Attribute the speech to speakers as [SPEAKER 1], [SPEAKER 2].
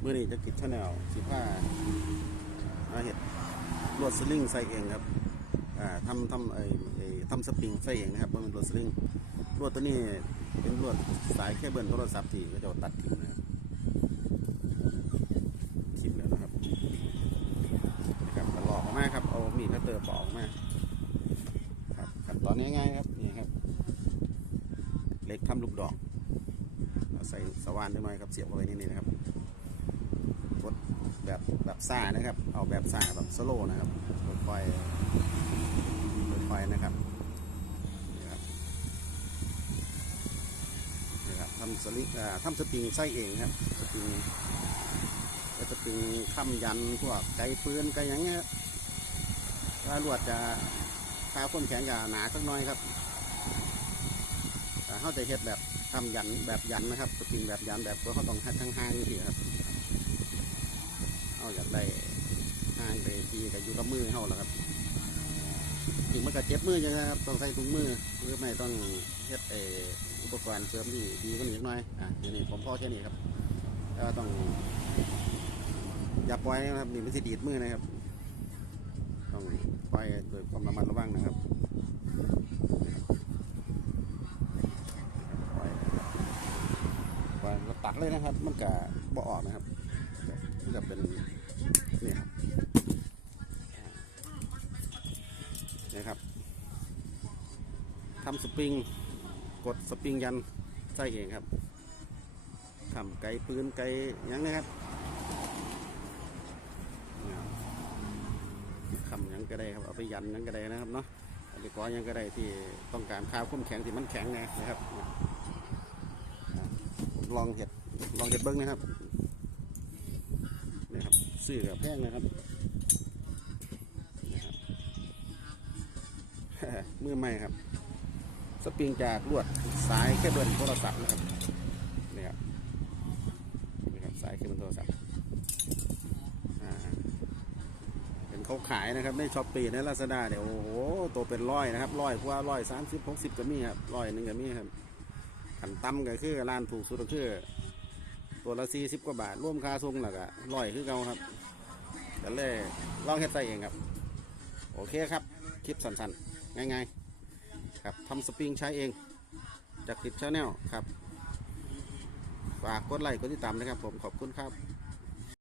[SPEAKER 1] เมื่อนี้จะกิดชาแนลสิผ้าอาเห็ดลวดสลิงใส่เองครับอ่าทำทำไอ้ไอ้ทำสปริงใส่เองนะครับมันเป็นลวดสลิงลวดตัวนี้เป็นลวดสายเคเบิลโทรศัพท์ที่ก็จะตัดทิ้งนะครับทิ้งแล้วนะครับนะครับก็ลอกออกมาครับเอามีดคัตเตอร์ปอกออกมาครับขั้นตอนนี้ง่ายๆครับนี่ครับเล็กทำลูกดอกใส่สว่านได้ไหมครับเสียบเข้าไปนี่นะครับ แบบแบบซ่านะครับ เอาแบบซ่าแบบสโลว์นะครับค่อยๆค่อยๆนะครับนี่ครับนี่ครับทำสลิงทำสปริงไส้เองครับสปริงสปริงค้ำยันพวกไกปืนไกอย่างเงี้ยครับถ้าลวดจะถ้าคนแข็งจะหนาสักหน้อยครับแต่เขาจะเฮ็ดแบบทำยันแบบยันนะครับสปริงแบบยันแบบว่าเขาต้องหัดทั้งห้างนี่ครับ เอาอยากได้ห้างไปทีกับอยู่กับมือเขาแล้วครับถึงมันก็เจ็บมือยังไงครับต้องใส่ถุงมือหรือไม่ต้องเฮ็ดเอออุปกรณ์เสริมที่ดีกว่านี้อีกหน่อยอะทีนี้ผมพ่อแค่นี้ครับแล้วต้อง อย่าปล่อยนะครับนี่ไม่ใช่ดีดมือนะครับ ต้องปล่อยโดยความระมัดระวังนะครับปล่อยปล่อยเราตัดเลยนะครับ มันก็บ่ออกนะครับ มันจะเป็นนี่ครับนี่ครับทำสปริงกดสปริงยันใส่เองครับทำไกปืนไกยังนะครับเนี่ยคำยังก็ได้ครับเอาไปยันยังก็ได้นะครับเนาะอาไปก้อหยังก็ได้ที่ต้องการข้าวคุ้มแข็งที่มันแข็งไงนะครับลองเห็ดลองเห็ดเบิ้งนะครับ ซื้อกับแพงนะครับมือใหม่ครับ สปริงจากลวดสายเคเบิลโทรศัพท์นะครับนี่ครับนี่ครับสายเคเบิลโทรศัพท์เป็นเขาขายนะครับในช้อปปี้ในลาซาด้าเนี่ยโอ้โหตัวเป็นร้อยนะครับร้อยกว่าร้อยสามสิบหกสิบก็มีครับร้อยหนึ่งก็มีครับขันต่ำก็คือร้านถูกสุดก็คือ ตัวละสี่สิบกว่าบาทร่วมค่าทรงแล้วก็ร้อยคือเก่าครับแต่เลยลองเฮ็ดใส่เองครับ โอเคครับ คลิปสั้นๆ ง่ายๆ ครับทำสปริงใช้เอง จากติดชาแนลครับ ฝากกดไลค์กดติดตามนะครับผมขอบคุณครับ